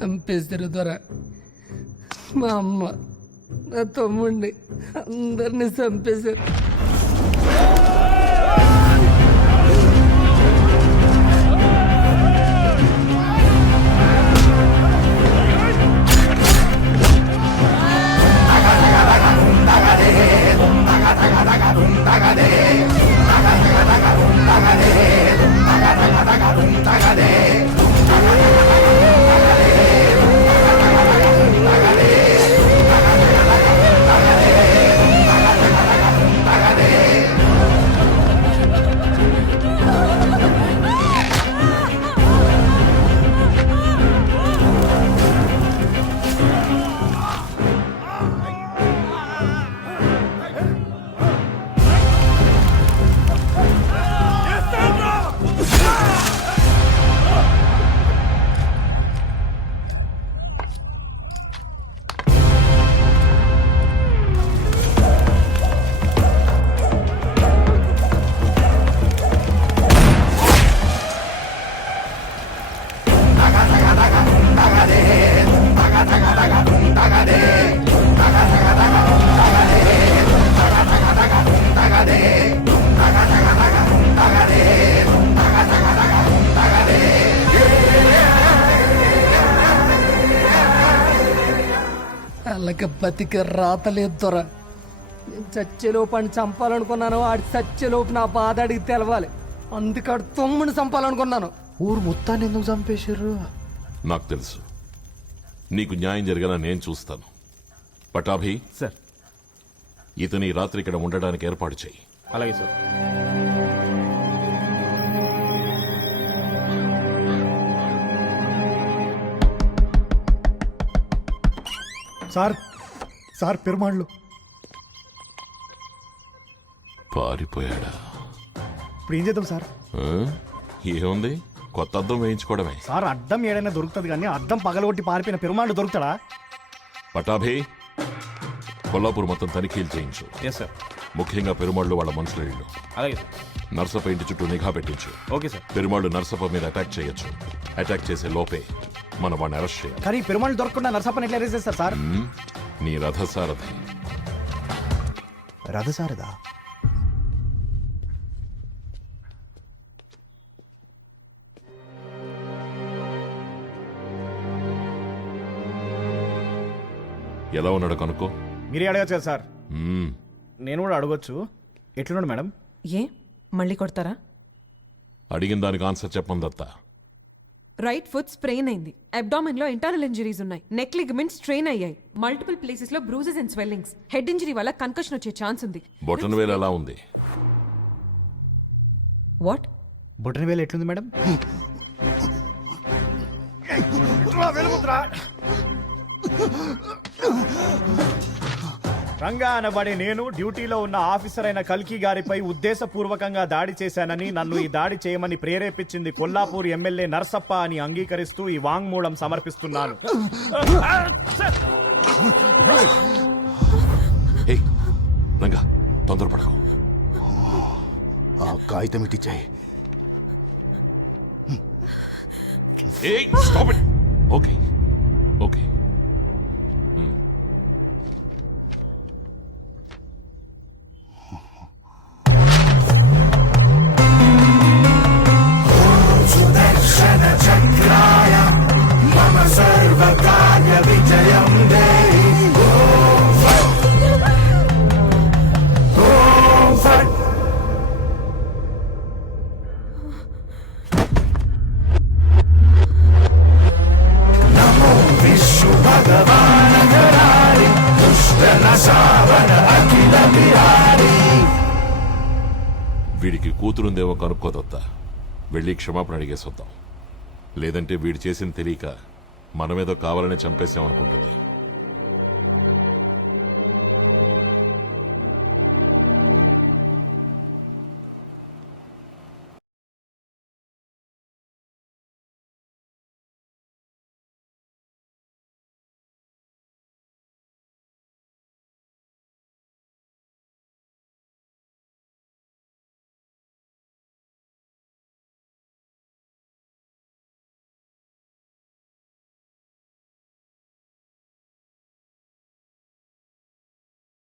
చంపేశారు దొర. మా అమ్మ, నా తమ్ముడిని, అందరినీ చంపేశారు. వాళ్ళకి బతికి రాతలేదు దొర. చచ్చేలోపు అని చంపాలనుకున్నాను. ఆడి చచ్చేలోపు నా బాధ అడిగి తెలవాలి. అందుకడు తమ్ముడిని చంపాలనుకున్నాను. ఊరు మొత్తాన్ని ఎందుకు చంపేశారు? నాకు తెలుసు. నీకు న్యాయం జరిగేలా నేను చూస్తాను. పటాభి సార్. ఇతని రాత్రి ఇక్కడ ఉండడానికి ఏర్పాటు చేయి. అలాగే సార్. సార్ సార్ పెరుమాళ్ళు పారిపోయాడా? ఇప్పుడు ఏం చేద్దాం సార్? ఏముంది, కొత్త అద్దం వేయించుకోవడమే. సార్ అడ్డం ఏడైనా దొరుకుతుంది కానీ అడ్డం పగలగొట్టి పారిపోయిన పెరుమాళ్ళు దొరుకుతాడా? పటాభి, కొల్లాపూర్ మొత్తం తనిఖీలు చేయించు. Yes sir. ముఖ్యంగా పెరుమాళ్ళు వాళ్ళ మనుషుల ఇళ్ళు. అలాగే సార్. నర్సప్ప ఇంటి చుట్టూ నిఘా పెట్టించు. Okay sir. పెరుమాళ్ళు నర్సప్ప మీద అటాక్ చేయొచ్చు. అటాక్ చేసే లోపే మనం వాడిని అరెస్ట్ చేయాలి. కానీ పెరుమాళ్ళు దొరకకుండా నర్సప్పని ఎట్లా అరెస్ట్ చేస్తారు సార్? నీ రథసారథి. రథసారదా? ఎలా ఉన్నాడు కనుక్కో. మీరే అడగచ్చు కదా సార్. నేను కూడా అడగొచ్చు. ఎట్లున్నాడు మేడం? ఏ మళ్ళీ కొడతారా? అడిగిన దానికి ఆన్సర్ చెప్పండి దత్త. రైట్ ఫుట్ స్ప్రెయిన్ అయింది. అబ్డామిన్ లో ఇంటర్నల్ ఇంజరీస్ ఉన్నాయి. నెక్ లిగమెంట్స్ స్ట్రెయిన్ అయ్యాయి. మల్టిపుల్ ప్లేసెస్ లో bruises and swellings. Head injury వల్ల కన్కషన్ వచ్చే ఛాన్స్ ఉంది. బొటన్ వేలు ఎలా ఉంది? వాట్? బొటన వేలు ఎట్లుంది మేడం? రంగా అనబడే నేను డ్యూటీలో ఉన్న ఆఫీసర్ అయిన కల్కి గారిపై ఉద్దేశపూర్వకంగా దాడి చేశానని, నన్ను ఈ దాడి చేయమని ప్రేరేపించింది కొల్లాపూర్ ఎమ్మెల్యే నర్సప్ప అని అంగీకరిస్తూ ఈ వాంగ్మూలం సమర్పిస్తున్నాను. కాగితం ఇచ్చాయి. Okay okay. సుదర్శన చక్రాయ మమ సర్వకార్య విజయం దేహి. ఓం ఫట్ ఓం ఫట్. నమో విష్ణు భగవాన్ మురారి దుష్ట నశావన అఖిల బిహారీ. వీడికి కూతురుందేమో కనుక్కోదత్తా. వెళ్ళి క్షమాపణ అడిగేసొద్దాం. లేదంటే వీడు చేసింది తెలియక మనమేదో కావాలని చంపేసామనుకుంటుంది.